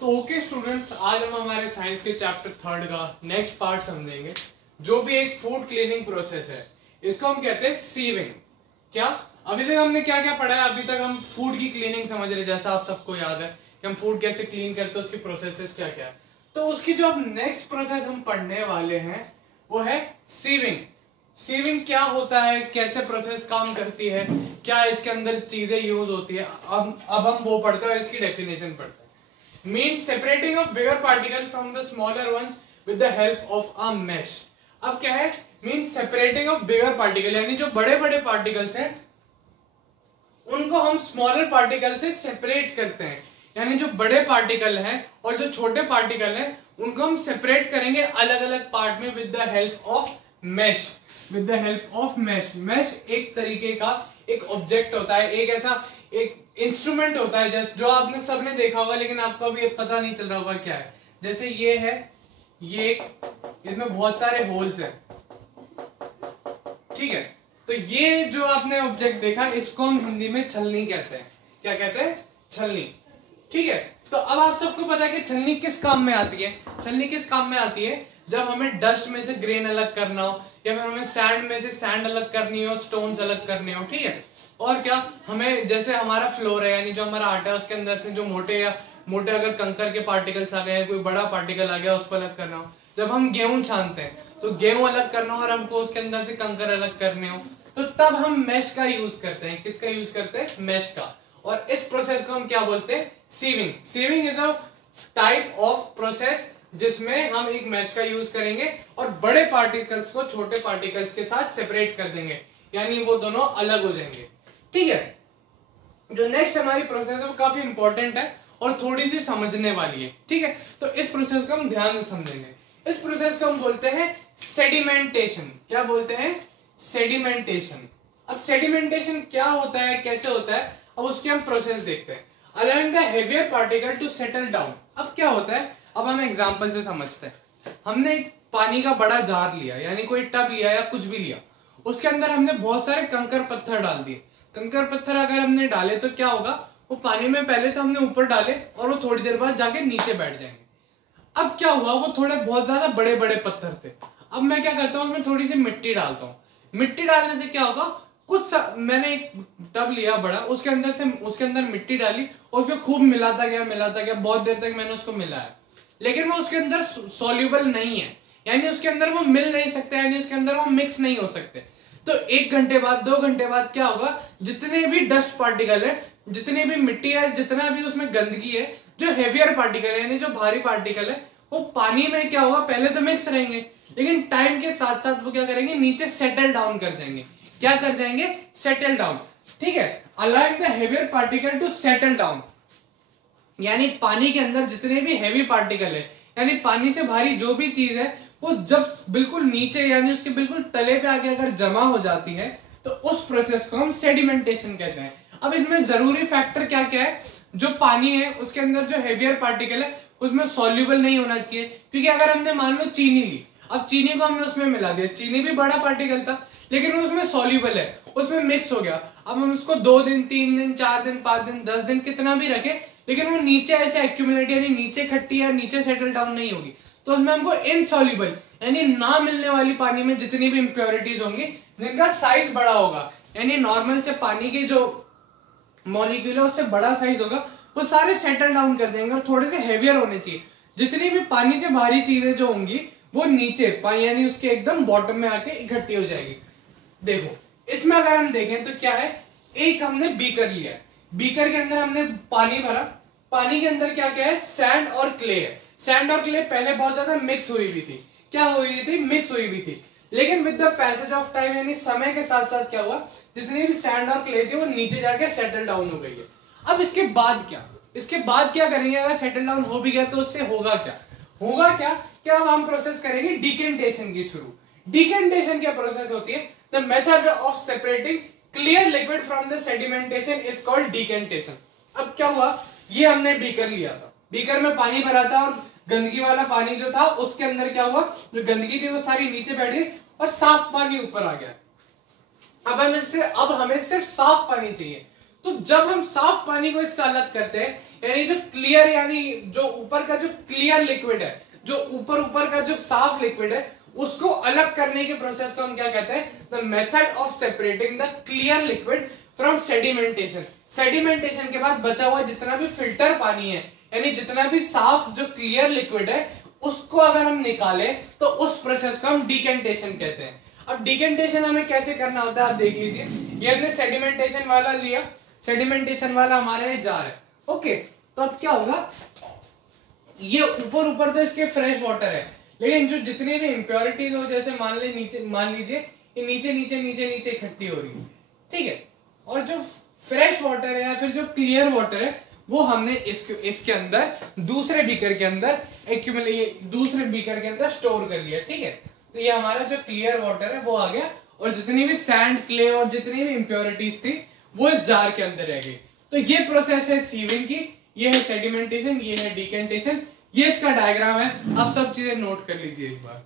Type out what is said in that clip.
तो okay students, आज हम हमारे साइंस के चैप्टर 3 का नेक्स्ट पार्ट समझेंगे, जो भी एक फूड क्लीनिंग प्रोसेस है। इसको हम कहते हैं सीविंग। क्या अभी तक हमने क्या क्या पढ़ा है? अभी तक हम फूड की क्लीनिंग समझ रहे, जैसा आप सबको याद है कि हम फूड कैसे क्लीन करते हैं, उसकी प्रोसेसेस क्या क्या है। तो उसकी जो अब नेक्स्ट प्रोसेस हम पढ़ने वाले हैं वो है सीविंग। सीविंग क्या होता है, कैसे प्रोसेस काम करती है, क्या इसके अंदर चीजें यूज होती है, अब हम वो पढ़ते हैं और इसकी डेफिनेशन पढ़ते हैं। Means separating of bigger particle from the smaller ones with the help of a mesh। अब क्या है? Means separating of bigger particle, यानी जो बड़े बड़े पार्टिकल्स हैं उनको हम स्मॉलर पार्टिकल से सेपरेट करते हैं। यानी जो बड़े पार्टिकल हैं और जो छोटे पार्टिकल हैं उनको हम सेपरेट करेंगे अलग अलग पार्ट में with the help of mash. With the help of mash. Mash एक तरीके का एक ऑब्जेक्ट होता है, एक ऐसा एक इंस्ट्रूमेंट होता है जैसे जो आपने सबने देखा होगा, लेकिन आपको अभी पता नहीं चल रहा होगा क्या है। जैसे ये है, ये इसमें बहुत सारे होल्स हैं, ठीक है। तो ये जो आपने ऑब्जेक्ट देखा, इसको हम हिंदी में छलनी कहते हैं। क्या कहते हैं? छलनी, ठीक है। तो अब आप सबको पता है कि छलनी किस काम में आती है। छलनी किस काम में आती है? जब हमें डस्ट में से ग्रेन अलग करना हो, या फिर हमें सैंड में से सैंड अलग करनी हो, स्टोन्स अलग करने हो, ठीक है। और क्या, हमें जैसे हमारा फ्लोर है, यानी जो हमारा आटा है उसके अंदर से जो मोटे अगर कंकर के पार्टिकल्स आ गए, कोई बड़ा पार्टिकल आ गया, उसको अलग करना हो। जब हम गेहूं छानते हैं तो गेहूं अलग करना हो और हमको उसके अंदर से कंकर अलग करने हो, तो तब हम मैश का यूज करते हैं। किसका यूज करते हैं? मैश का। और इस प्रोसेस को हम क्या बोलते हैं? Sieving. Sieving is a type of process जिसमें हम एक मैश का यूज करेंगे और बड़े पार्टिकल्स को छोटे पार्टिकल्स के साथ सेपरेट कर देंगे, यानी वो दोनों अलग हो जाएंगे, ठीक है। जो नेक्स्ट हमारी प्रोसेस है वो काफी इंपॉर्टेंट है और थोड़ी सी समझने वाली है, ठीक है। तो इस प्रोसेस को हम ध्यान से समझेंगे। इस प्रोसेस को हम बोलते हैं सेडिमेंटेशन। क्या बोलते हैं? सेडिमेंटेशन। अब सेडिमेंटेशन क्या होता है, कैसे होता है, अब उसकी हम प्रोसेस देखते हैं। Allowing the heavier particle to settle down. अब क्या होता है, अब हम एग्जांपल से समझते हैं। हमने एक पानी का बड़ा जार लिया, यानी कोई टब लिया या कुछ भी लिया, उसके अंदर हमने बहुत सारे कंकर पत्थर डाल दिए। कंकर पत्थर अगर हमने डाले तो क्या होगा, वो पानी में पहले तो हमने ऊपर डाले और वो थोड़ी देर बाद जाके नीचे बैठ जाएंगे। अब क्या हुआ, वो थोड़े बहुत ज्यादा बड़े बड़े पत्थर थे। अब मैं क्या करता हूँ, उसमें थोड़ी सी मिट्टी डालता हूँ। मिट्टी डालने से क्या होगा, मैंने एक टब लिया बड़ा, उसके अंदर मिट्टी डाली और उसको खूब मिलाता गया, बहुत देर तक मैंने उसको मिलाया, लेकिन वो उसके अंदर सॉल्युबल नहीं है, यानी उसके अंदर वो मिल नहीं सकते, यानी उसके अंदर वो मिक्स नहीं हो सकते। तो 1 घंटे बाद, 2 घंटे बाद क्या होगा, जितने भी डस्ट पार्टिकल है, जितनी भी मिट्टी है, जितना भी उसमें गंदगी है, जो हेवियर पार्टिकल है यानी जो भारी पार्टिकल है, वो पानी में क्या होगा, पहले तो मिक्स रहेंगे, लेकिन टाइम के साथ साथ वो क्या करेंगे, नीचे सेटल डाउन कर जाएंगे। क्या कर जाएंगे? सेटल डाउन, ठीक है। Allowing the heavier particle to settle down, यानी पानी के अंदर जितने भी हेवी पार्टिकल है, यानी पानी से भारी जो भी चीज है, वो जब बिल्कुल नीचे यानी उसके बिल्कुल तले पे आके अगर जमा हो जाती है, तो उस प्रोसेस को हम सेडिमेंटेशन कहते हैं। अब इसमें जरूरी फैक्टर क्या क्या है? जो पानी है उसके अंदर जो हेवियर पार्टिकल है उसमें सॉल्युबल नहीं होना चाहिए, क्योंकि अगर हमने मान लो चीनी ली, अब चीनी को हमने उसमें मिला दिया, चीनी भी बड़ा पार्टिकल था, लेकिन वो उसमें सॉल्युबल है, उसमें मिक्स हो गया। अब हम उसको 2 दिन, 3 दिन, 4 दिन, 5 दिन, 10 दिन कितना भी रखे, लेकिन वो नीचे ऐसे एक्यूमुलेट यानी नीचे खट्टी या नीचे सेटल डाउन नहीं होगी, तो उसमें हमको इनसॉल्युबल यानी ना मिलने वाली पानी में जितनी भी इंप्योरिटीज होंगी, जिनका साइज बड़ा होगा, यानी नॉर्मल से पानी के जो मॉलिक्यूल है उससे बड़ा साइज होगा, वो सारे सेटल डाउन कर देंगे और थोड़े से हेवियर होने चाहिए। जितनी भी पानी से भारी चीजें जो होंगी वो नीचे यानी उसके एकदम बॉटम में आके इकट्ठी हो जाएगी। देखो इसमें अगर हम देखें तो क्या है, एक हमने बीकर लिया है, बीकर के अंदर हमने पानी भरा, पानी के अंदर क्या क्या है, सैंड और क्ले है। सैंड और क्ले पहले बहुत ज्यादा मिक्स हुई हुई थी। क्या हुई हुई थी? मिक्स हुई हुई थी, लेकिन with the passage of time यानी समय के साथ साथ क्या हुआ, जितनी भी सैंड और क्ले थी वो नीचे जाके सेटल डाउन हो गई है। अब इसके बाद क्या करेंगे, अगर सेटल डाउन हो भी गया तो उससे होगा क्या क्या अब हम प्रोसेस करेंगे डिकेंटेशन की शुरू। डिकेंटेशन क्या प्रोसेस होती है? The method of separating clear liquid from the sedimentation is called decantation. अब क्या हुआ, ये हमने बीकर लिया था, बीकर में पानी भरा था और गंदगी वाला पानी जो था उसके अंदर क्या हुआ, जो गंदगी थी वो सारी नीचे बैठ गई और साफ पानी ऊपर आ गया। अब हमें सिर्फ साफ पानी चाहिए, तो जब हम साफ पानी को इससे अलग करते हैं, यानी जो क्लियर, यानी जो ऊपर का जो क्लियर लिक्विड है, जो ऊपर का जो साफ लिक्विड है, उसको अलग करने के प्रोसेस को हम क्या कहते हैं? The method of separating the clear liquid from sedimentation. Sedimentation के बाद बचा हुआ जितना भी फिल्टर पानी है, यानी जितना भी साफ जो क्लियर लिक्विड है, उसको अगर हम निकाले तो उस प्रोसेस को हम डिकेंटेशन कहते हैं। अब डिकेंटेशन हमें कैसे करना होता है आप देख लीजिए। ये हमने सेडिमेंटेशन वाला लिया, सेडिमेंटेशन वाला हमारे जार है, ओके। तो अब क्या होगा, ये ऊपर तो इसके फ्रेश वाटर है, लेकिन जो जितनी भी इंप्योरिटीज हो, जैसे मान लीजिए ये नीचे इकट्ठी हो रही है, ठीक है। और जो फ्रेश वाटर है या फिर जो क्लियर वाटर है, वो हमने इसके अंदर दूसरे बीकर के अंदर दूसरे बीकर के अंदर स्टोर कर लिया, ठीक है। तो ये हमारा जो क्लियर वाटर है वो आ गया, और जितनी भी सैंड, क्ले और जितनी भी इंप्योरिटीज थी वो इस जार के अंदर रह गई। तो ये प्रोसेस है सीविंग की, ये है सेडिमेंटेशन, ये है डिकेंटेशन, ये इसका डायग्राम है। आप सब चीजें नोट कर लीजिए एक बार।